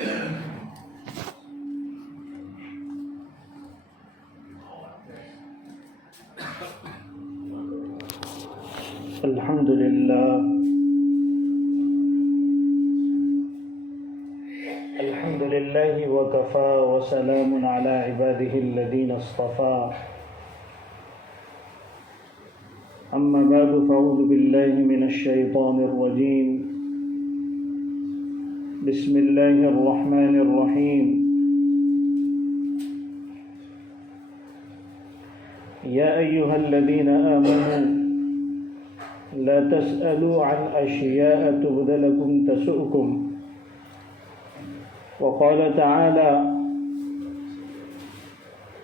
الحمد لله الحمد لله وكفى وسلام على عباده الذين اصطفى أما بعد فأعوذ بالله من الشيطان الرجيم بسم الله الرحمن الرحيم يا أيها الذين آمنوا لا تسألوا عن أشياء تبد لكم تسؤكم وقال تعالى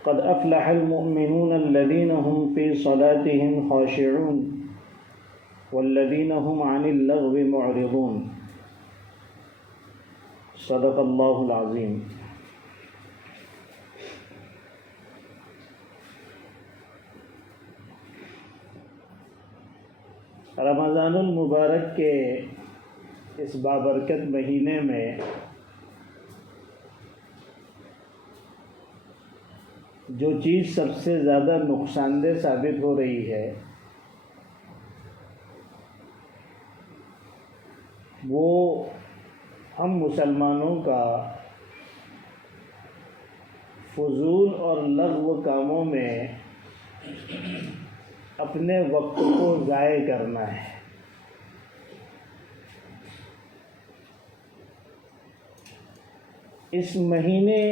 قد أفلح المؤمنون الذين هم في صلاتهم خاشعون والذين هم عن اللغو معرضون صدق الله العظيم۔ رمضان المبارک کے اس بابرکت مہینے میں جو چیز سب سے زیادہ نقصان دہ ثابت ہو رہی ہے وہ ہم مسلمانوں کا فضول اور لغو کاموں میں اپنے وقت کو ضائع کرنا ہے۔ اس مہینے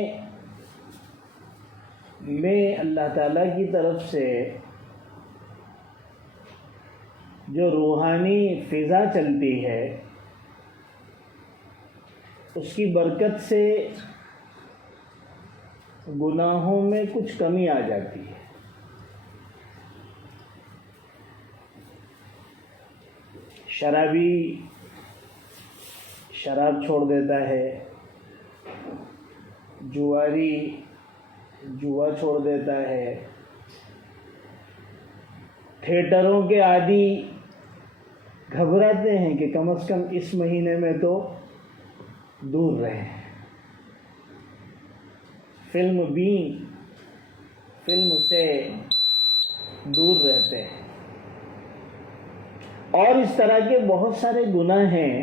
میں اللہ تعالیٰ کی طرف سے جو روحانی فضا چلتی ہے اس کی برکت سے گناہوں میں کچھ کمی آ جاتی ہے۔ شرابی شراب چھوڑ دیتا ہے، جواری جوا چھوڑ دیتا ہے، تھیٹروں کے عادی گھبراتے ہیں کہ کم از کم اس مہینے میں تو دور رہیں، فلم سے دور رہتے ہیں، اور اس طرح کے بہت سارے گناہ ہیں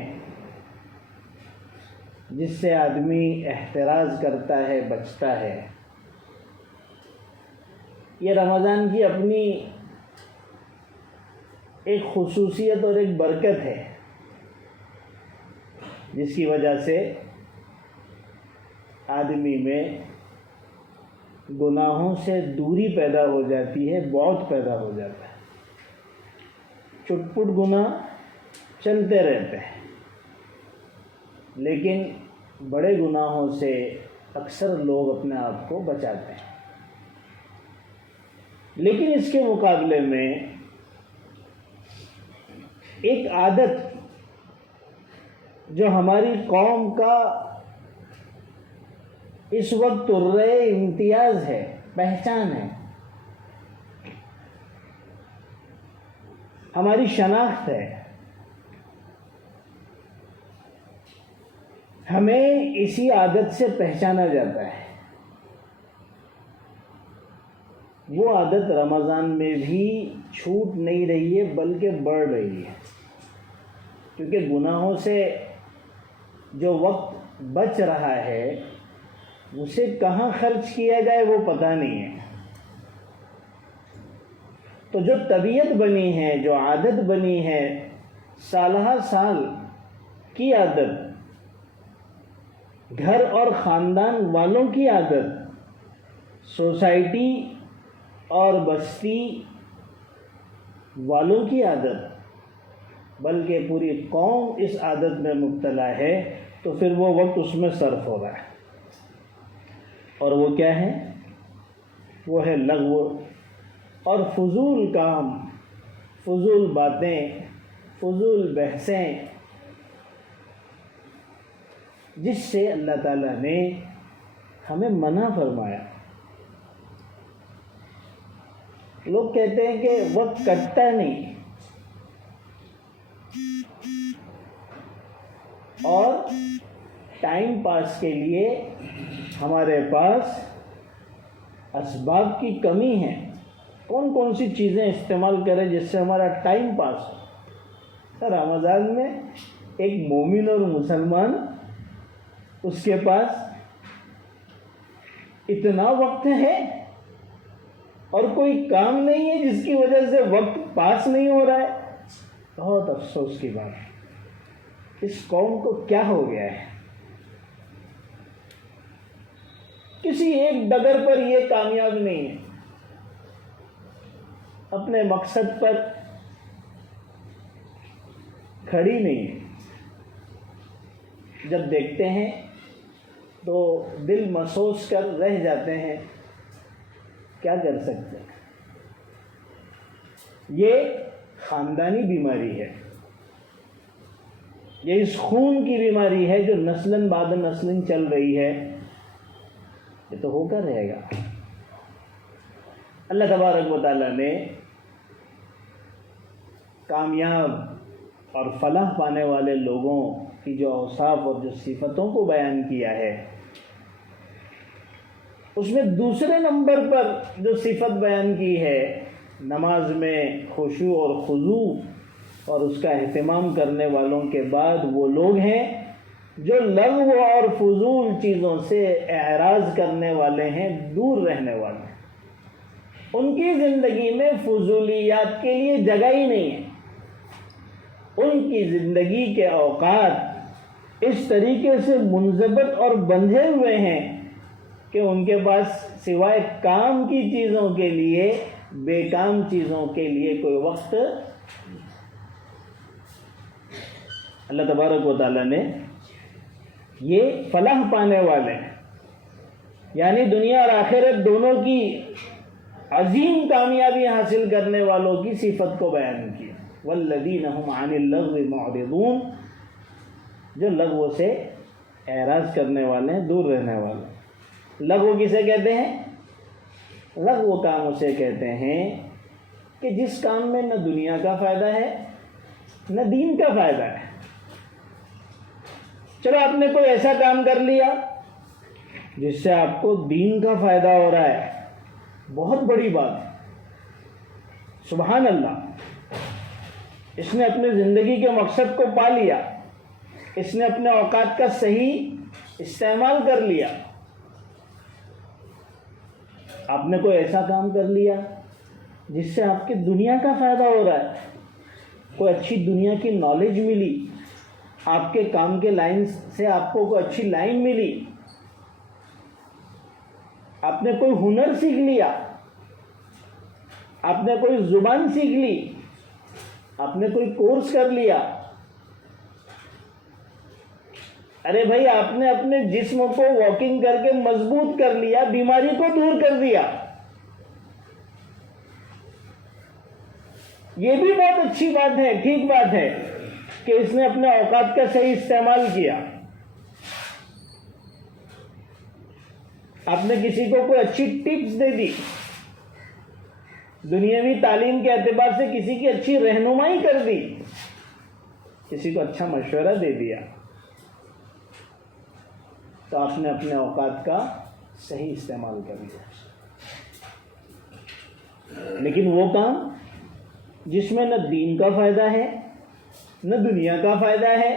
جس سے آدمی احتراز کرتا ہے، بچتا ہے۔ یہ رمضان کی اپنی ایک خصوصیت اور ایک برکت ہے جس کی وجہ سے آدمی میں گناہوں سے دوری پیدا ہو جاتی ہے، بعد پیدا ہو جاتا ہے۔ چٹ پٹ گناہ چلتے رہتے ہیں، لیکن بڑے گناہوں سے اکثر لوگ اپنے آپ کو بچاتے ہیں۔ لیکن اس کے مقابلے میں ایک عادت جو ہماری قوم کا اس وقت رہے امتیاز ہے، پہچان ہے، ہماری شناخت ہے، ہمیں اسی عادت سے پہچانا جاتا ہے۔ وہ عادت رمضان میں بھی چھوٹ نہیں رہی ہے بلکہ بڑھ رہی ہے، کیونکہ گناہوں سے جو وقت بچ رہا ہے اسے کہاں خرچ کیا جائے وہ پتہ نہیں ہے۔ تو جو طبیعت بنی ہے، جو عادت بنی ہے، سالہ سال کی عادت، گھر اور خاندان والوں کی عادت، سوسائٹی اور بستی والوں کی عادت، بلکہ پوری قوم اس عادت میں مبتلا ہے، تو پھر وہ وقت اس میں صرف ہو رہا ہے۔ اور وہ کیا ہے؟ وہ ہے لغو اور فضول کام، فضول باتیں، فضول بحثیں، جس سے اللہ تعالیٰ نے ہمیں منع فرمایا۔ لوگ کہتے ہیں کہ وقت کٹتا نہیں، اور ٹائم پاس کے لیے ہمارے پاس اسباب کی کمی ہے. کون کون سی چیزیں استعمال کریں جس سے ہمارا ٹائم پاس ہو. سر رمضان میں ایک مومن اور مسلمان اس کے پاس اتنا وقت ہے اور کوئی کام نہیں ہے جس کی وجہ سے وقت پاس نہیں ہو رہا ہے. بہت افسوس کی بات ہے. اس قوم کو کیا ہو گیا ہے؟ کسی ایک ڈگر پر یہ کامیاب نہیں ہے. اپنے مقصد پر کھڑی نہیں ہے. جب دیکھتے ہیں تو دل محسوس کر رہ جاتے ہیں. کیا کر سکتے ہیں؟ یہ خاندانی بیماری ہے. یہ اس خون کی بیماری ہے جو نسلاً بعد نسلاً چل رہی ہے. یہ تو ہو کر رہے گا. اللہ تبارک و تعالیٰ نے کامیاب اور فلاح پانے والے لوگوں کی جو اوصاف اور جو صفتوں کو بیان کیا ہے، اس میں دوسرے نمبر پر جو صفت بیان کی ہے، نماز میں خشوع اور خضوع اور اس کا اہتمام کرنے والوں کے بعد وہ لوگ ہیں جو لغو اور فضول چیزوں سے اعراض کرنے والے ہیں، دور رہنے والے ہیں. ان کی زندگی میں فضولیات کے لیے جگہ ہی نہیں ہے. ان کی زندگی کے اوقات اس طریقے سے منضبط اور بندھے ہوئے ہیں کہ ان کے پاس سوائے کام کی چیزوں کے لیے بے کام چیزوں کے لیے کوئی وقت. اللہ تبارک و تعالیٰ نے یہ فلاح پانے والے یعنی دنیا اور آخرت دونوں کی عظیم کامیابی حاصل کرنے والوں کی صفت کو بیان کیا. والذین هم عن اللغو معرضون، جو لغو سے اعراض کرنے والے ہیں، دور رہنے والے. لغو کسے کہتے ہیں؟ لغو کام اسے کہتے ہیں کہ جس کام میں نہ دنیا کا فائدہ ہے نہ دین کا فائدہ ہے. چلو آپ نے کوئی ایسا کام کر لیا جس سے آپ کو دین کا فائدہ ہو رہا ہے، بہت بڑی بات ہے، سبحان اللہ. اس نے اپنے زندگی کے مقصد کو پا لیا، اس نے اپنے اوقات کا صحیح استعمال کر لیا. آپ نے کوئی ایسا کام کر لیا جس سے آپ کی دنیا کا فائدہ ہو رہا ہے، کوئی اچھی دنیا کی نالج ملی، آپ کے کام کے لائن سے آپ کو کوئی اچھی لائن ملی، آپ نے کوئی ہنر سیکھ لیا، آپ نے کوئی زبان سیکھ لی، آپ نے کوئی کورس کر لیا. ارے بھائی، آپ نے اپنے جسم کو واکنگ کر کے مضبوط کر لیا، بیماری کو دور کر دیا. یہ بھی بہت اچھی بات ہے، ٹھیک بات ہے کہ اس نے اپنے اوقات کا صحیح استعمال کیا. آپ نے کسی کو کوئی اچھی ٹپس دے دی، دنیاوی تعلیم کے اعتبار سے کسی کی اچھی رہنمائی کر دی، کسی کو اچھا مشورہ دے دیا، تو آپ نے اپنے اوقات کا صحیح استعمال کر لیا. لیکن وہ کام جس میں نہ دین کا فائدہ ہے نہ دنیا کا فائدہ ہے،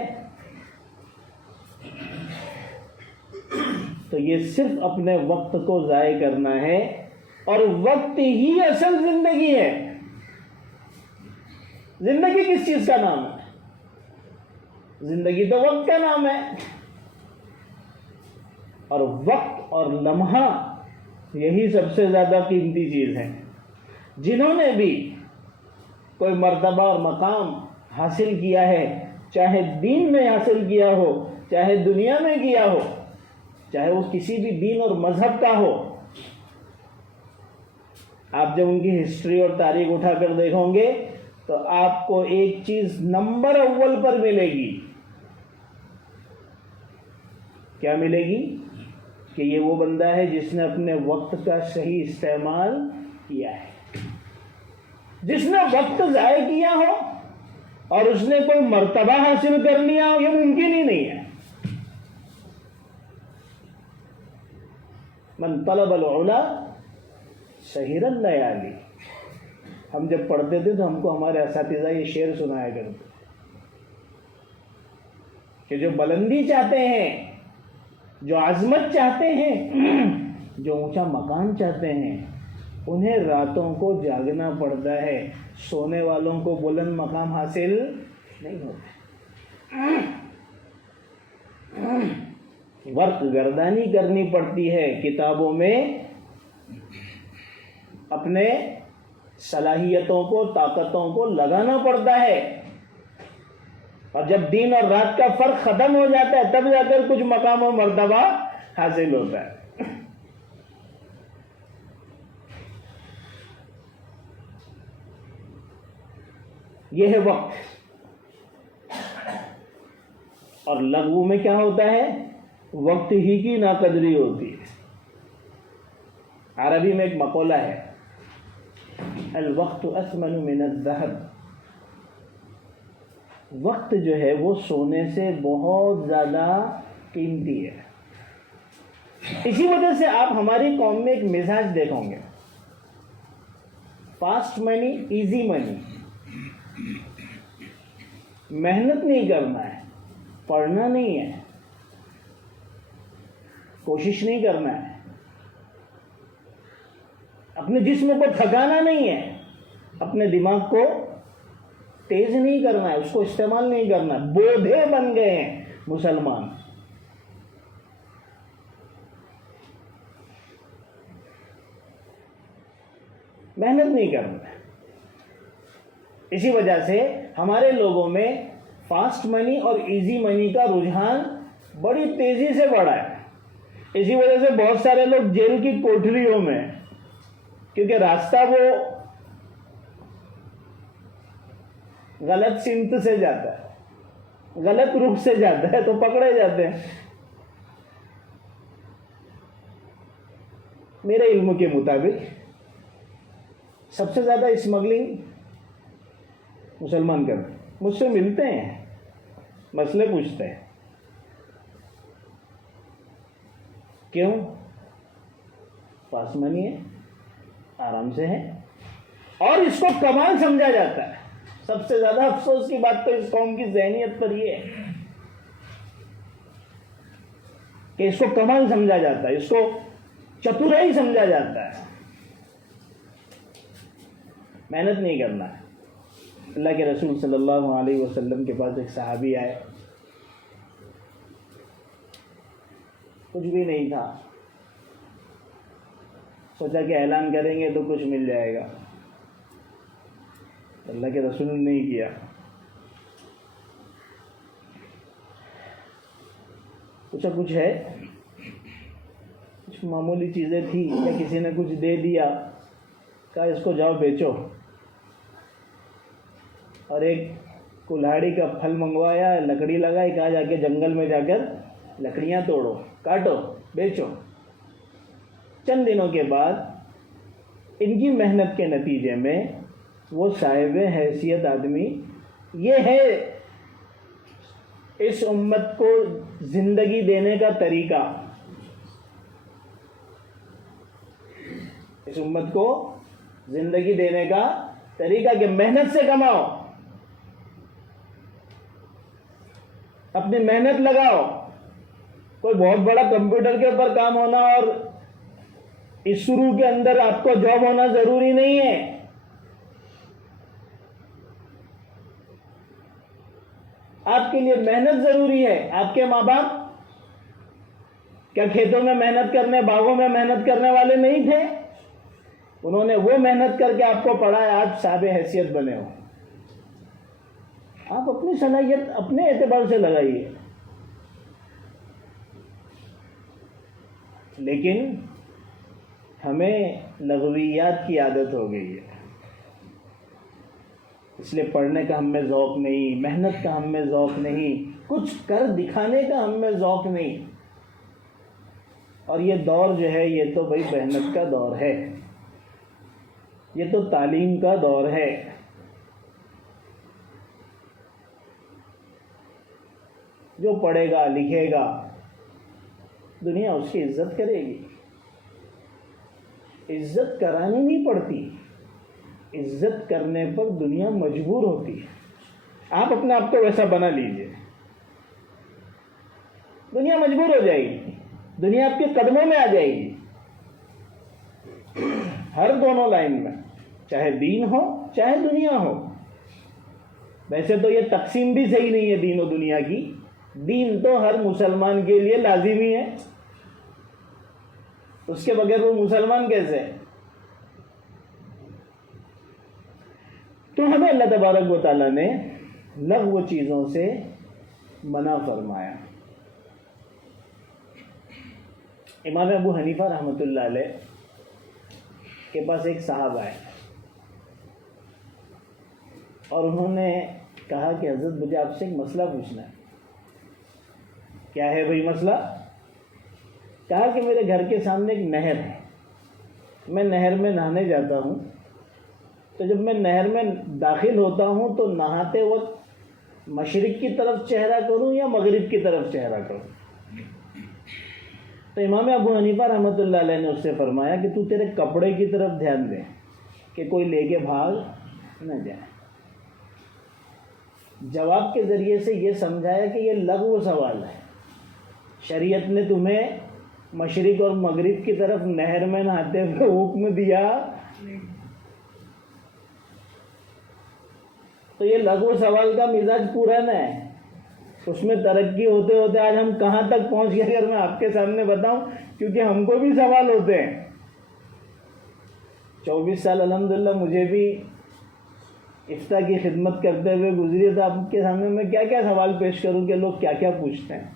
تو یہ صرف اپنے وقت کو ضائع کرنا ہے. اور وقت ہی اصل زندگی ہے. زندگی کس چیز کا نام ہے؟ زندگی تو وقت کا نام ہے. اور وقت اور لمحہ یہی سب سے زیادہ قیمتی چیز ہے. جنہوں نے بھی کوئی مرتبہ اور مقام حاصل کیا ہے، چاہے دین میں حاصل کیا ہو، چاہے دنیا میں کیا ہو، چاہے وہ کسی بھی دین اور مذہب کا ہو، آپ جب ان کی ہسٹری اور تاریخ اٹھا کر دیکھو گے تو آپ کو ایک چیز نمبر اول پر ملے گی. کیا ملے گی؟ کہ یہ وہ بندہ ہے جس نے اپنے وقت کا صحیح استعمال کیا ہے. جس نے وقت ضائع کیا ہو اور اس نے کوئی مرتبہ حاصل کر لیا ہو، یہ ممکن ہی نہیں ہے. من طلب العلا سہر اللیالی. ہم جب پڑھتے تھے تو ہم کو ہمارے اساتذہ یہ شعر سنایا کرتے کہ جو بلندی چاہتے ہیں، جو عظمت چاہتے ہیں، جو اونچا مقام چاہتے ہیں، انہیں راتوں کو جاگنا پڑتا ہے. سونے والوں کو بلند مقام حاصل نہیں ہوتا. ورق گردانی کرنی پڑتی ہے، کتابوں میں اپنے صلاحیتوں کو، طاقتوں کو لگانا پڑتا ہے. اور جب دن اور رات کا فرق ختم ہو جاتا ہے تب جا کر کچھ مقام و مرتبہ حاصل ہوتا ہے. یہ ہے وقت. اور لغو میں کیا ہوتا ہے؟ وقت ہی کی ناقدری ہوتی ہے. عربی میں ایک مقولہ ہے، الوقت اثمن من الذهب. وقت جو ہے وہ سونے سے بہت زیادہ قیمتی ہے. اسی وجہ سے آپ ہماری قوم میں ایک مزاج دیکھو گے، فاسٹ منی، ایزی منی. محنت نہیں کرنا ہے، پڑھنا نہیں ہے، کوشش نہیں کرنا ہے، اپنے جسم کو تھکانا نہیں ہے، اپنے دماغ کو تیز نہیں کرنا ہے، اس کو استعمال نہیں کرنا. بودھے بن گئے ہیں مسلمان. محنت نہیں کرنا. اسی وجہ سے ہمارے لوگوں میں فاسٹ منی اور ایزی منی کا رجحان بڑی تیزی سے بڑھا ہے. اسی وجہ سے بہت سارے لوگ جیل کی کوٹریوں میں، کیونکہ راستہ وہ غلط سمت سے جاتا ہے، غلط رخ سے جاتا ہے، تو پکڑے جاتے ہیں. میرے علم کے مطابق سب سے زیادہ اسمگلنگ مسلمان کرتے ہیں. مجھ سے ملتے ہیں، مسئلے پوچھتے ہیں. کیوں؟ پاس منی ہے، آرام سے ہے، اور اس کو کمال سمجھا جاتا ہے. سب سے زیادہ افسوس کی بات تو اس قوم کی ذہنیت پر یہ ہے کہ اس کو کمال سمجھا جاتا ہے، اس کو چترائی سمجھا جاتا ہے. محنت نہیں کرنا ہے. اللہ کے رسول صلی اللہ علیہ وسلم کے پاس ایک صحابی آئے، کچھ بھی نہیں تھا، سوچا کہ اعلان کریں گے تو کچھ مل جائے گا. اللہ کے رسول نے نہیں کیا. پوچھا کچھ ہے؟ کچھ معمولی چیزیں تھی یا کسی نے کچھ دے دیا، کہا اس کو جاؤ بیچو. اور ایک کلہاڑی کا پھل منگوایا، لکڑی لگائی، کہا جا کے جنگل میں جا کر لکڑیاں توڑو، کاٹو، بیچو. چند دنوں کے بعد ان کی محنت کے نتیجے میں وہ صاحب حیثیت آدمی، یہ ہے اس امت کو زندگی دینے کا طریقہ، اس امت کو زندگی دینے کا طریقہ کہ محنت سے کماؤ، اپنی محنت لگاؤ. کوئی بہت بڑا کمپیوٹر کے اوپر کام ہونا اور اس شروع کے اندر آپ کو جاب ہونا ضروری نہیں ہے. آپ کے لیے محنت ضروری ہے. آپ کے ماں باپ کیا کھیتوں میں محنت کرنے، باغوں میں محنت کرنے والے نہیں تھے؟ انہوں نے وہ محنت کر کے آپ کو پڑھایا، آج صاحب حیثیت بنے ہو. آپ اپنی صلاحیت اپنے اعتبار سے لگائیے. لیکن ہمیں لغویات کی عادت ہو گئی ہے، اس لیے پڑھنے کا ہم میں ذوق نہیں، محنت کا ہم میں ذوق نہیں، کچھ کر دکھانے کا ہم میں ذوق نہیں. اور یہ دور جو ہے یہ تو بھائی محنت کا دور ہے، یہ تو تعلیم کا دور ہے. جو پڑھے گا لکھے گا دنیا اس کی عزت کرے گی. عزت کرانی نہیں پڑتی، عزت کرنے پر دنیا مجبور ہوتی ہے. آپ اپنے آپ کو ویسا بنا لیجئے، دنیا مجبور ہو جائے گی، دنیا آپ کے قدموں میں آ جائے گی. ہر دونوں لائن میں، چاہے دین ہو چاہے دنیا ہو. ویسے تو یہ تقسیم بھی صحیح نہیں ہے دین و دنیا کی. دین تو ہر مسلمان کے لیے لازمی ہے، اس کے بغیر وہ مسلمان کیسے ہے؟ تو ہمیں اللہ تبارک و تعالیٰ نے لغو چیزوں سے منع فرمایا. امام ابو حنیفہ رحمۃ اللہ علیہ کے پاس ایک صاحب آئے اور انہوں نے کہا کہ حضرت مجھے آپ سے ایک مسئلہ پوچھنا ہے. کیا ہے بھائی مسئلہ؟ کہا کہ میرے گھر کے سامنے ایک نہر ہے، میں نہر میں نہانے جاتا ہوں، تو جب میں نہر میں داخل ہوتا ہوں تو نہاتے وقت مشرق کی طرف چہرہ کروں یا مغرب کی طرف چہرہ کروں؟ تو امام ابو حنیفہ رحمۃ اللہ علیہ نے اس سے فرمایا کہ تو تیرے کپڑے کی طرف دھیان دے کہ کوئی لے کے بھاگ نہ جائے. جواب کے ذریعے سے یہ سمجھایا کہ یہ لغو سوال ہے. شریعت نے تمہیں مشرق اور مغرب کی طرف نہر میں نہاتے ہوئے حکم دیا، تو یہ لغو سوال کا مزاج پرانا ہے. اس میں ترقی ہوتے ہوتے آج ہم کہاں تک پہنچ گئے اگر میں آپ کے سامنے بتاؤں، کیونکہ ہم کو بھی سوال ہوتے ہیں. 24 سال الحمدللہ مجھے بھی افتاء کی خدمت کرتے ہوئے گزری، تو آپ کے سامنے میں کیا کیا سوال پیش کروں کہ لوگ کیا کیا پوچھتے ہیں.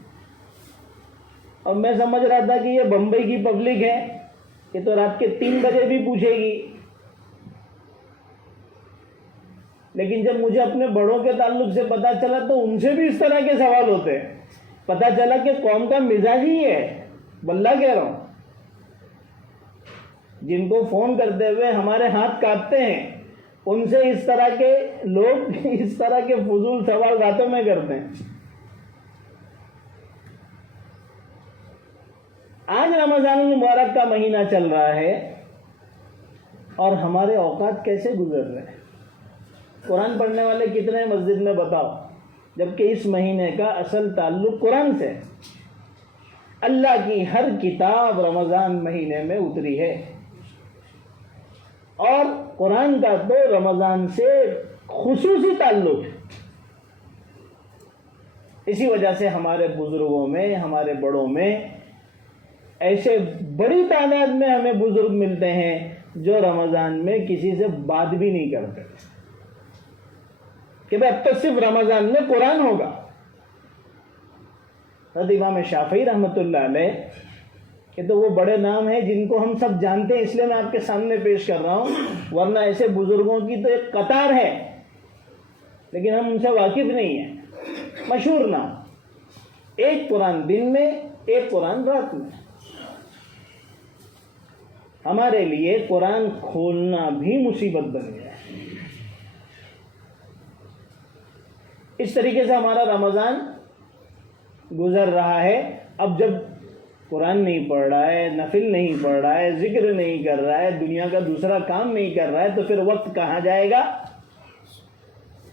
اور میں سمجھ رہا تھا کہ یہ بمبئی کی پبلک ہے، یہ تو رات کے 3 بجے بھی پوچھے گی. لیکن جب مجھے اپنے بڑوں کے تعلق سے پتہ چلا تو ان سے بھی اس طرح کے سوال ہوتے ہیں. پتہ چلا کہ قوم کا مزاج ہی ہے، واللہ کہہ رہا ہوں. جن کو فون کرتے ہوئے ہمارے ہاتھ کانپتے ہیں، ان سے اس طرح کے لوگ اس طرح کے فضول سوال راتوں میں کرتے ہیں. آج رمضان المبارک کا مہینہ چل رہا ہے اور ہمارے اوقات کیسے گزر رہے ہیں. قرآن پڑھنے والے کتنے مسجد میں بتاؤ، جبکہ اس مہینے کا اصل تعلق قرآن سے. اللہ کی ہر کتاب رمضان مہینے میں اتری ہے، اور قرآن کا تو رمضان سے خصوصی تعلق ہے. اسی وجہ سے ہمارے بزرگوں میں، ہمارے بڑوں میں ایسے بڑی تعداد میں ہمیں بزرگ ملتے ہیں جو رمضان میں کسی سے بات بھی نہیں کرتے کہ بھئی اب تو صرف رمضان میں قرآن ہوگا. حضرت امام شافعی رحمۃ اللہ علیہ کہ تو وہ بڑے نام ہیں جن کو ہم سب جانتے ہیں، اس لیے میں آپ کے سامنے پیش کر رہا ہوں، ورنہ ایسے بزرگوں کی تو ایک قطار ہے لیکن ہم ان سے واقف نہیں ہیں. مشہور نام، ایک قرآن دن میں ایک قرآن رات میں. ہمارے لیے قرآن کھولنا بھی مصیبت بن گیا ہے. اس طریقے سے ہمارا رمضان گزر رہا ہے. اب جب قرآن نہیں پڑھ رہا ہے، نفل نہیں پڑھ رہا ہے، ذکر نہیں کر رہا ہے، دنیا کا دوسرا کام نہیں کر رہا ہے، تو پھر وقت کہاں جائے گا؟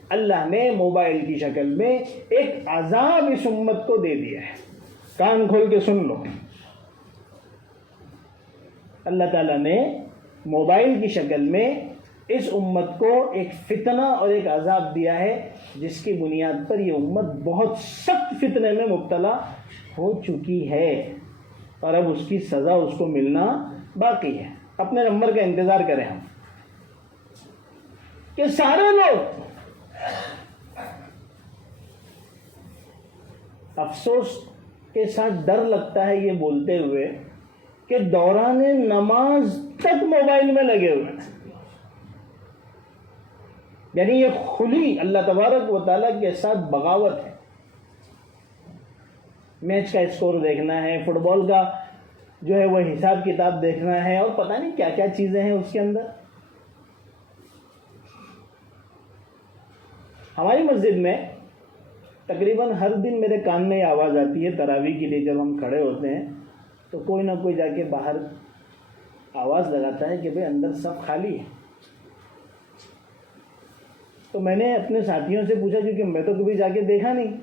اللہ نے موبائل کی شکل میں ایک عذاب اس امت کو دے دیا ہے. کان کھول کے سن لو، اللہ تعالیٰ نے موبائل کی شکل میں اس امت کو ایک فتنہ اور ایک عذاب دیا ہے، جس کی بنیاد پر یہ امت بہت سخت فتنے میں مبتلا ہو چکی ہے، اور اب اس کی سزا اس کو ملنا باقی ہے. اپنے نمبر کا انتظار کریں ہم کہ سارے لوگ. افسوس کے ساتھ ڈر لگتا ہے یہ بولتے ہوئے کہ دوران نماز تک موبائل میں لگے ہوئے ہیں. یعنی یہ کھلی اللہ تبارک و تعالیٰ کے ساتھ بغاوت ہے. میچ کا اسکور دیکھنا ہے، فٹ بال کا جو ہے وہ حساب کتاب دیکھنا ہے، اور پتہ نہیں کیا کیا چیزیں ہیں اس کے اندر. ہماری مسجد میں تقریباً ہر دن میرے کان میں یہ آواز آتی ہے تراویح کے لیے جب ہم کھڑے ہوتے ہیں تو کوئی نہ کوئی جا کے باہر آواز لگاتا ہے کہ بھئی اندر سب خالی ہے. تو میں نے اپنے ساتھیوں سے پوچھا، کیونکہ میں تو کبھی جا کے دیکھا نہیں،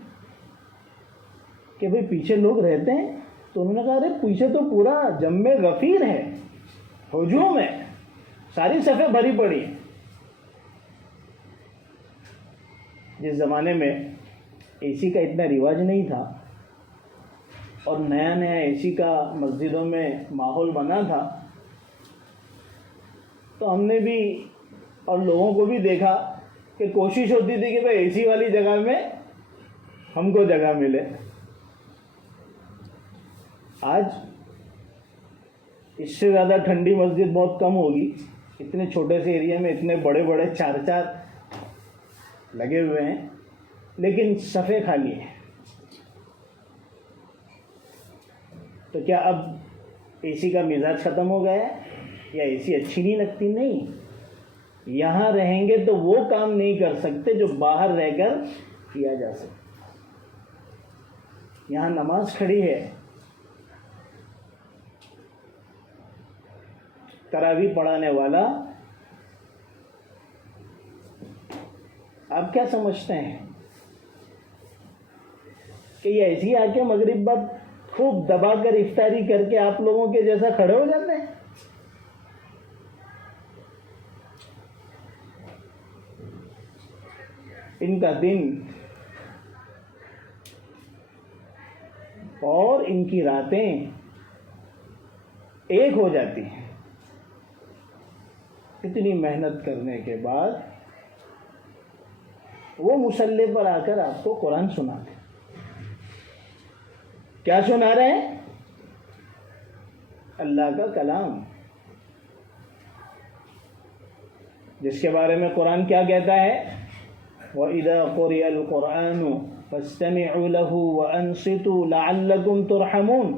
کہ بھئی پیچھے لوگ رہتے ہیں؟ تو انہوں نے کہا ارے پیچھے تو پورا جم غفیر ہے، ہجوم ہے، ساری صفیں بھری پڑی ہیں. جس زمانے میں اے سی کا اتنا رواج نہیں تھا اور نیا نیا اے سی کا مسجدوں میں ماحول بنا تھا، تو ہم نے بھی اور لوگوں کو بھی دیکھا کہ کوشش ہوتی تھی کہ بھئی اے سی والی جگہ میں ہم کو جگہ ملے. آج اس سے زیادہ ٹھنڈی مسجد بہت کم ہوگی. اتنے چھوٹے سے ایریا میں اتنے بڑے بڑے 4 لگے ہوئے ہیں، لیکن صفیں خالی ہیں. تو کیا اب اے سی کا مزاج ختم ہو گیا ہے یا اے سی اچھی نہیں لگتی؟ نہیں. یہاں رہیں گے تو وہ کام نہیں کر سکتے جو باہر رہ کر کیا جا سکتا. یہاں نماز کھڑی ہے، تراویح پڑھانے والا، آپ کیا سمجھتے ہیں کہ یہ ایسی آ کے مغرب بعد خوب دبا کر افطاری کر کے آپ لوگوں کے جیسا کھڑے ہو جاتے ہیں؟ ان کا دن اور ان کی راتیں ایک ہو جاتی ہیں. اتنی محنت کرنے کے بعد وہ مصلی پر آ کر آپ کو قرآن سناتے ہیں. کیا سنا رہے ہیں؟ اللہ کا کلام، جس کے بارے میں قرآن کیا کہتا ہے؟ وَإِذَا قُرِئَ الْقُرْآنُ فَاسْتَمِعُوا لَهُ وَأَنصِتُوا لَعَلَّكُمْ تُرْحَمُونَ.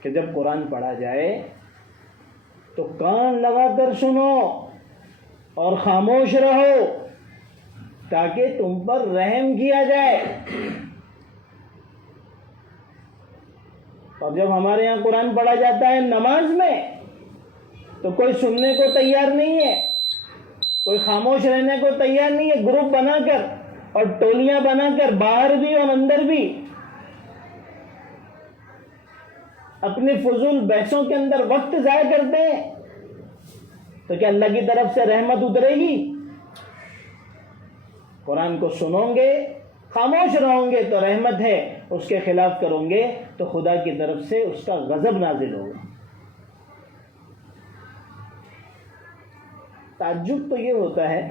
کہ جب قرآن پڑھا جائے تو کان لگا کر سنو اور خاموش رہو تاکہ تم پر رحم کیا جائے. اور جب ہمارے یہاں قرآن پڑھا جاتا ہے نماز میں تو کوئی سننے کو تیار نہیں ہے، کوئی خاموش رہنے کو تیار نہیں ہے. گروپ بنا کر اور ٹولیاں بنا کر باہر بھی اور اندر بھی اپنی فضول بحثوں کے اندر وقت ضائع کرتے ہیں. تو کیا اللہ کی طرف سے رحمت اترے گی؟ قرآن کو سنو گے، خاموش رہو گے تو رحمت ہے، اس کے خلاف کرو گے تو خدا کی طرف سے اس کا غضب نازل ہوگا. تعجب تو یہ ہوتا ہے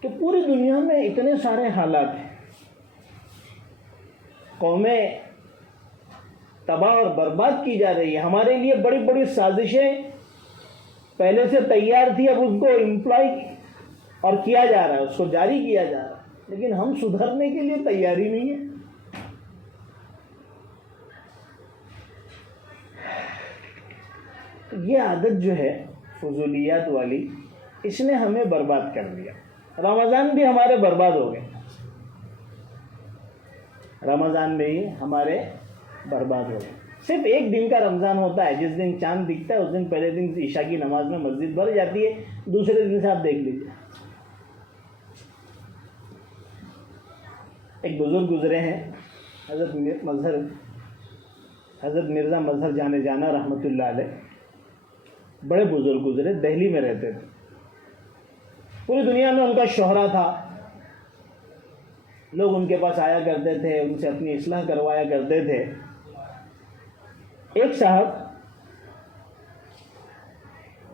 کہ پوری دنیا میں اتنے سارے حالات ہیں، قومیں تباہ اور برباد کی جا رہی ہے، ہمارے لیے بڑی بڑی سازشیں پہلے سے تیار تھی، اب ان کو امپلائی اور کیا جا رہا ہے، اس کو جاری کیا جا رہا ہے، لیکن ہم سدھرنے کے لیے تیاری نہیں ہے. یہ عادت جو ہے فضولیات والی، اس نے ہمیں برباد کر دیا. رمضان بھی ہمارے برباد ہو گئے، رمضان میں ہی ہمارے برباد ہو گئے. صرف ایک دن کا رمضان ہوتا ہے، جس دن چاند دکھتا ہے اس دن پہلے دن عشاء کی نماز میں مسجد بھر جاتی ہے، دوسرے دن سے آپ دیکھ لیجیے. ایک بزرگ گزرے ہیں، حضرت مرزا مظہر جانے جانا رحمۃ اللہ علیہ. بڑے بزرگ گزرے، دہلی میں رہتے تھے، پوری دنیا میں ان کا شہرہ تھا، لوگ ان کے پاس آیا کرتے تھے، ان سے اپنی اصلاح کروایا کرتے تھے. ایک صاحب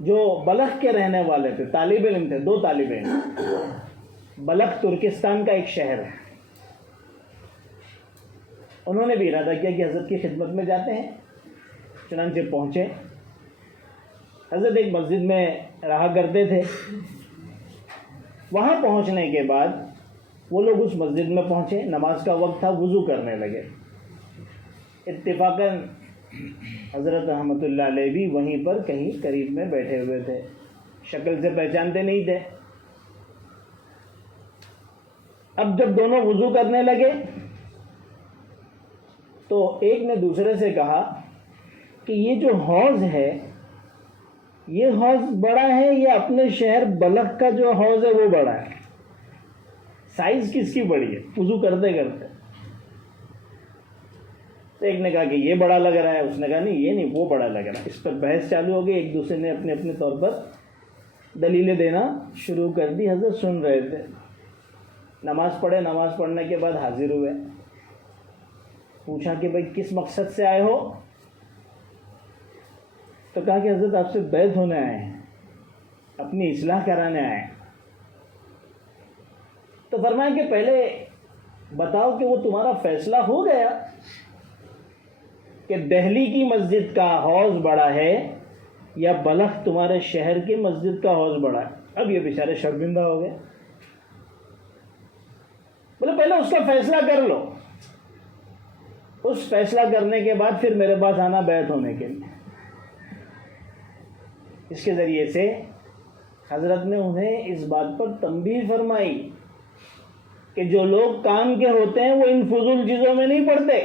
جو بلخ کے رہنے والے تھے، طالب علم تھے، 2 طالب علم. بلخ ترکستان کا ایک شہر ہے. انہوں نے بھی ارادہ کیا کہ حضرت کی خدمت میں جاتے ہیں، چنانچہ پہنچے. حضرت ایک مسجد میں رہا کرتے تھے. وہاں پہنچنے کے بعد وہ لوگ اس مسجد میں پہنچے، نماز کا وقت تھا، وضو کرنے لگے. اتفاقاً حضرت رحمۃ اللہ علیہ بھی وہیں پر کہیں قریب میں بیٹھے ہوئے تھے، شکل سے پہچانتے نہیں تھے. اب جب دونوں وضو کرنے لگے تو ایک نے دوسرے سے کہا کہ یہ جو حوض ہے یہ حوض بڑا ہے یا اپنے شہر بلخ کا جو حوض ہے وہ بڑا ہے؟ سائز کس کی بڑی ہے وضو کرتے کرتے؟ تو ایک نے کہا کہ یہ بڑا لگ رہا ہے، اس نے کہا نہیں یہ نہیں وہ بڑا لگ رہا ہے۔ اس پر بحث چالو ہو گئی، ایک دوسرے نے اپنے اپنے طور پر دلیلیں دینا شروع کر دی۔ حضرت سن رہے تھے، نماز پڑھے، نماز پڑھنے کے بعد حاضر ہوئے، پوچھا کہ بھائی کس مقصد سے آئے ہو؟ تو کہا کہ حضرت آپ سے بیعت ہونے آئے ہیں، اپنی اصلاح کرانے آئے ہیں۔ تو فرمایا کہ پہلے بتاؤ کہ وہ تمہارا فیصلہ ہو گیا کہ دہلی کی مسجد کا حوض بڑا ہے یا بلخ تمہارے شہر کی مسجد کا حوض بڑا ہے؟ اب یہ بیچارے شرمندہ ہو گئے، بولے پہلے اس کا فیصلہ کر لو، اس فیصلہ کرنے کے بعد پھر میرے پاس آنا بیعت ہونے کے لیے۔ اس کے ذریعے سے حضرت نے انہیں اس بات پر تنبیہ فرمائی کہ جو لوگ کام کے ہوتے ہیں وہ ان فضول چیزوں میں نہیں پڑتے۔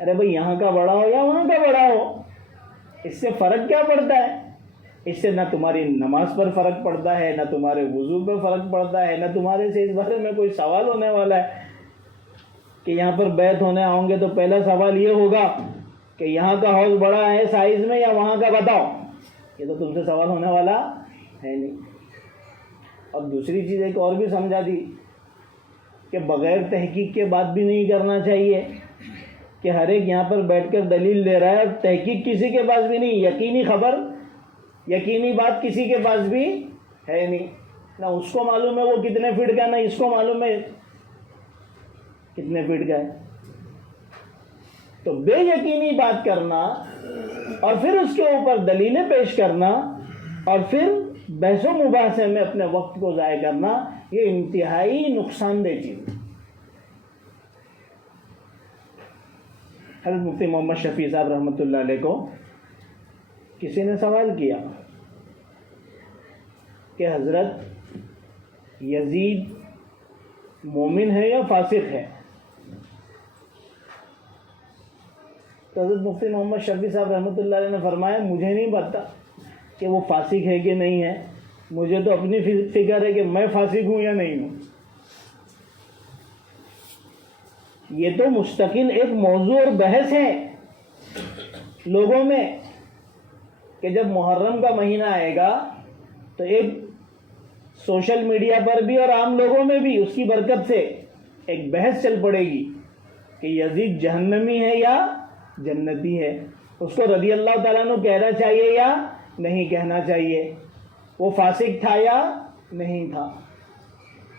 ارے بھائی یہاں کا بڑا ہو یا وہاں کا بڑا ہو، اس سے فرق کیا پڑتا ہے؟ اس سے نہ تمہاری نماز پر فرق پڑتا ہے، نہ تمہارے وضو پر فرق پڑتا ہے، نہ تمہارے سے اس بارے میں کوئی سوال ہونے والا ہے کہ یہاں پر بیعت ہونے آؤں گے تو پہلا سوال یہ ہوگا کہ یہاں کا حوض بڑا ہے سائز میں یا وہاں کا بتاؤ۔ یہ تو تم سے سوال ہونے والا ہے نہیں۔ اور دوسری چیز ایک اور بھی سمجھا دی کہ بغیر تحقیق کے بات بھی نہیں کرنا چاہیے کہ ہر ایک یہاں پر بیٹھ کر دلیل دے رہا ہے، تحقیق کسی کے پاس بھی نہیں، یقینی خبر، یقینی بات کسی کے پاس بھی ہے نہیں، نہ اس کو معلوم ہے وہ کتنے فٹ کا، نہ اس کو معلوم ہے کتنے فٹ کا ہے۔ تو بے یقینی بات کرنا اور پھر اس کے اوپر دلیلیں پیش کرنا اور پھر بحث و مباحثے میں اپنے وقت کو ضائع کرنا، یہ انتہائی نقصان دہ چیز ہے۔ حضرت مفتی محمد شفیع صاحب رحمۃ اللہ علیہ کو کسی نے سوال کیا کہ حضرت یزید مومن ہے یا فاسق ہے؟ تو حضرت مفتی محمد شفیع صاحب رحمۃ اللہ علیہ نے فرمایا مجھے نہیں پتا کہ وہ فاسق ہے کہ نہیں ہے، مجھے تو اپنی فکر ہے کہ میں فاسق ہوں یا نہیں ہوں۔ یہ تو مستقل ایک موضوع اور بحث ہے لوگوں میں کہ جب محرم کا مہینہ آئے گا تو ایک سوشل میڈیا پر بھی اور عام لوگوں میں بھی اس کی برکت سے ایک بحث چل پڑے گی کہ یزید جہنمی ہے یا جنتی ہے، اس کو رضی اللہ تعالیٰ عنہ کہنا چاہیے یا نہیں کہنا چاہیے، وہ فاسق تھا یا نہیں تھا۔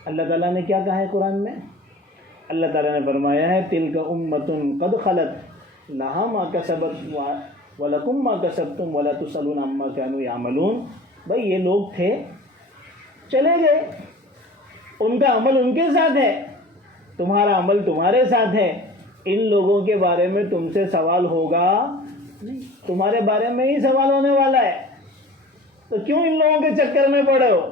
اللہ تعالیٰ نے کیا کہا ہے قرآن میں؟ اللہ تعالیٰ نے فرمایا ہے تلک امۃ قد خلت لہا ما کسبت ولکم ما کسبتم ولا تسألون عما کانوا یعملون۔ بھائی یہ لوگ تھے، چلے گئے، ان کا عمل ان کے ساتھ ہے، تمہارا عمل تمہارے ساتھ ہے، ان لوگوں کے بارے میں تم سے سوال ہوگا نہیں، تمہارے بارے میں ہی سوال ہونے والا ہے، تو کیوں ان لوگوں کے چکر میں پڑے ہو؟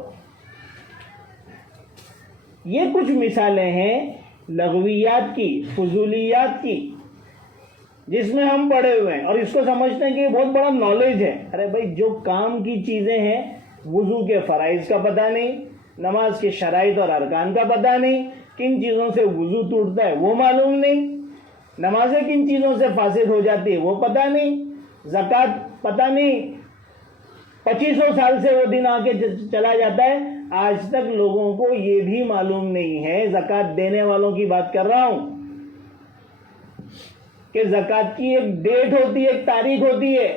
یہ کچھ مثالیں ہیں لغویات کی، فضولیات کی، جس میں ہم پڑے ہوئے ہیں اور اس کو سمجھتے ہیں کہ یہ بہت بڑا نالج ہے۔ ارے بھائی جو کام کی چیزیں ہیں، وضو کے فرائض کا پتہ نہیں، نماز کے شرائط اور ارکان کا پتہ نہیں، کن چیزوں سے وضو ٹوٹتا ہے وہ معلوم نہیں، نمازیں کن چیزوں سے فاسد ہو جاتی ہے وہ پتہ نہیں، زکوٰۃ پتہ نہیں، 2500 سال سے وہ دن آ کے چلا جاتا ہے، آج تک لوگوں کو یہ بھی معلوم نہیں ہے۔ زکوٰۃ دینے والوں کی بات کر رہا ہوں کہ زکوٰۃ کی ایک ڈیٹ ہوتی ہے، ایک تاریخ ہوتی ہے۔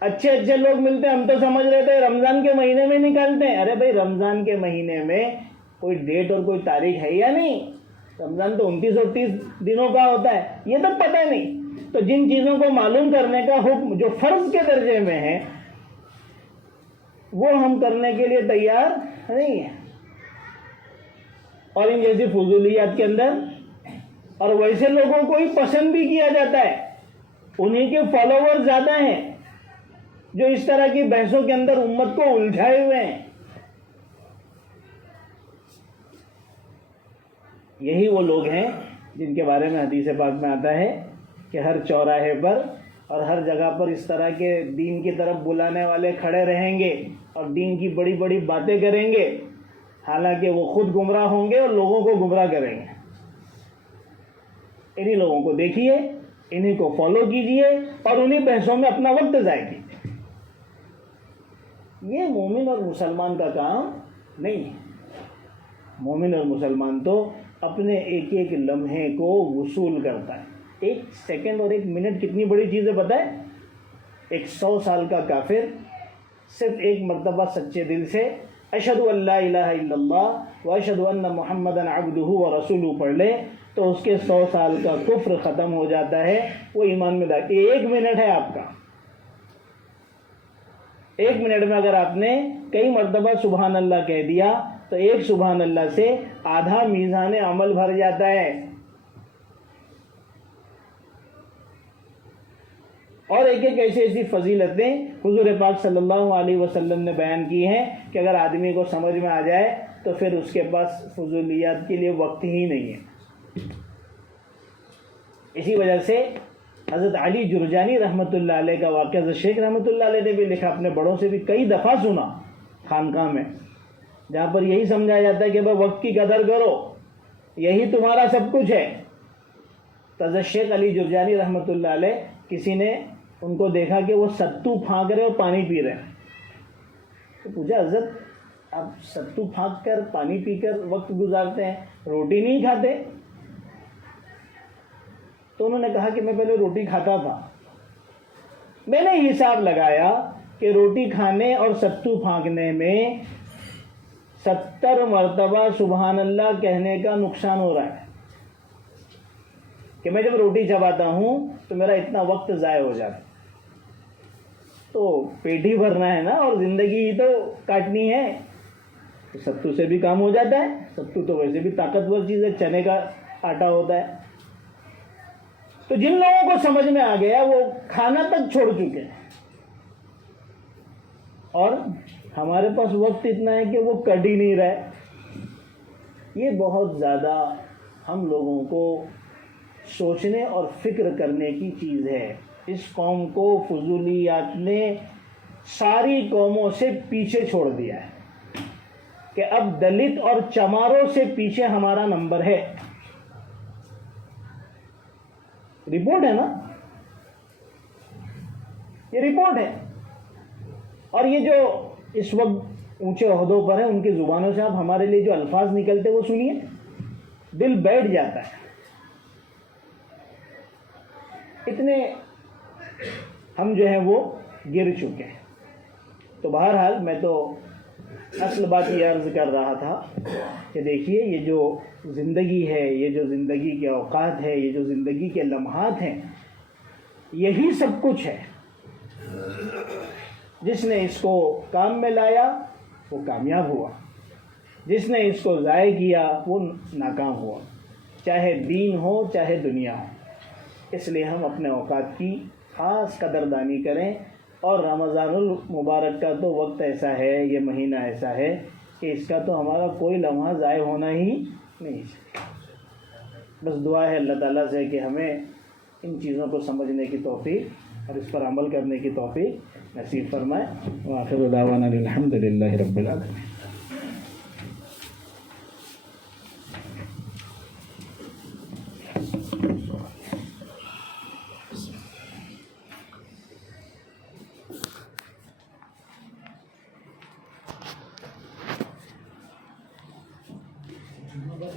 اچھے اچھے لوگ ملتے ہیں، ہم تو سمجھ رہے تھے رمضان کے مہینے میں نکالتے ہیں۔ ارے بھائی رمضان کے مہینے میں کوئی ڈیٹ اور کوئی تاریخ ہے یا نہیں؟ رمضان تو 29 اور 30 دنوں کا ہوتا ہے، یہ تو پتہ نہیں۔ تو جن چیزوں کو معلوم کرنے کا حکم جو فرض کے درجے میں ہے وہ ہم کرنے کے لیے تیار نہیں ہیں، اور ان جیسی فضولیات کے اندر، اور ویسے لوگوں کو ہی پسند بھی کیا جاتا ہے، انہی کے فالوور زیادہ ہیں جو اس طرح کی بحثوں کے اندر امت کو الجھائے ہوئے ہیں۔ یہی وہ لوگ ہیں جن کے بارے میں حدیث پاک میں آتا ہے کہ ہر چوراہے پر اور ہر جگہ پر اس طرح کے دین کی طرف بلانے والے کھڑے رہیں گے اور دین کی بڑی بڑی باتیں کریں گے، حالانکہ وہ خود گمراہ ہوں گے اور لوگوں کو گمراہ کریں گے۔ انہی لوگوں کو دیکھیے، انہی کو فالو کیجئے اور انہی بحثوں میں اپنا وقت ضائع کیجیے۔ یہ مومن اور مسلمان کا کام نہیں ہے۔ مومن اور مسلمان تو اپنے ایک ایک لمحے کو وصول کرتا ہے۔ ایک سیکنڈ اور ایک منٹ کتنی بڑی چیز ہے پتہ ہے؟ ایک 100 سال کا کافر صرف ایک مرتبہ سچے دل سے اشہد ان لا الہ الا اللہ و اشہد ان محمدً عبدہ و رسولہ پڑھ لے تو اس کے 100 سال کا کفر ختم ہو جاتا ہے، وہ ایمان میں داخل۔ ایک منٹ ہے آپ کا، ایک منٹ میں اگر آپ نے کئی مرتبہ سبحان اللہ کہہ دیا تو ایک سبحان اللہ سے آدھا میزان عمل بھر جاتا ہے۔ اور ایک ایک ایسی فضیلتیں حضور پاک صلی اللہ علیہ وسلم نے بیان کی ہیں کہ اگر آدمی کو سمجھ میں آ جائے تو پھر اس کے پاس فضولیات کے لیے وقت ہی نہیں ہے۔ اسی وجہ سے حضرت علی جرجانی رحمۃ اللہ علیہ کا واقعہ حضرت شیخ رحمۃ اللہ علیہ نے بھی لکھا، اپنے بڑوں سے بھی کئی دفعہ سنا خانقاہ میں، جہاں پر یہی سمجھایا جاتا ہے کہ بھائی وقت کی قدر کرو، یہی تمہارا سب کچھ ہے۔ تو حضرت شیخ علی جرجانی رحمۃ اللہ علیہ، کسی نے ان کو دیکھا کہ وہ ستو پھانک رہے اور پانی پی رہے ہیں، تو پوچھا حضرت آپ ستو پھانک کر پانی پی کر وقت گزارتے ہیں، روٹی نہیں کھاتے؟ تو انہوں نے کہا کہ میں پہلے روٹی کھاتا تھا، میں نے حساب لگایا کہ روٹی کھانے اور ستو پھانکنے میں 70 مرتبہ سبحان اللہ کہنے کا نقصان ہو رہا ہے، کہ میں جب روٹی چباتا ہوں تو میرا اتنا وقت ضائع ہو جاتا ہے۔ تو پیٹ ہی بھرنا ہے نا، اور زندگی ہی تو کاٹنی ہے، تو ستو سے بھی کام ہو جاتا ہے۔ ستو تو ویسے بھی طاقتور چیز ہے، چنے کا آٹا ہوتا ہے۔ تو جن لوگوں کو سمجھ میں آ گیا وہ کھانا تک چھوڑ چکے ہیں، اور ہمارے پاس وقت اتنا ہے کہ وہ کٹ ہی نہیں رہے۔ یہ بہت زیادہ ہم لوگوں کو سوچنے اور فکر کرنے کی چیز ہے۔ اس قوم کو فضولیات نے ساری قوموں سے پیچھے چھوڑ دیا ہے کہ اب دلت اور چماروں سے پیچھے ہمارا نمبر ہے۔ رپورٹ ہے نا، یہ رپورٹ ہے۔ اور یہ جو اس وقت اونچے عہدوں پر ہیں ان کی زبانوں سے آپ ہمارے لیے جو الفاظ نکلتے وہ سنیے، دل بیٹھ جاتا ہے۔ اتنے ہم جو ہیں وہ گر چکے ہیں۔ تو بہرحال میں تو اصل بات یہ عرض کر رہا تھا کہ دیکھیے یہ جو زندگی ہے، یہ جو زندگی کے اوقات ہے، یہ جو زندگی کے لمحات ہیں، یہی سب کچھ ہے۔ جس نے اس کو کام میں لایا وہ کامیاب ہوا، جس نے اس کو ضائع کیا وہ ناکام ہوا، چاہے دین ہو چاہے دنیا ہو۔ اس لیے ہم اپنے اوقات کی خاص قدردانی کریں، اور رمضان المبارک کا تو وقت ایسا ہے، یہ مہینہ ایسا ہے کہ اس کا تو ہمارا کوئی لمحہ ضائع ہونا ہی نہیں چاہیے۔ بس دعا ہے اللہ تعالیٰ سے کہ ہمیں ان چیزوں کو سمجھنے کی توفیق اور اس پر عمل کرنے کی توفیق نصیب فرمائے۔ وآخر دعوانا الحمد للہ رب العالمین۔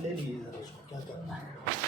لے لیجیے ذرا اس کو، کیا کرنا ہے۔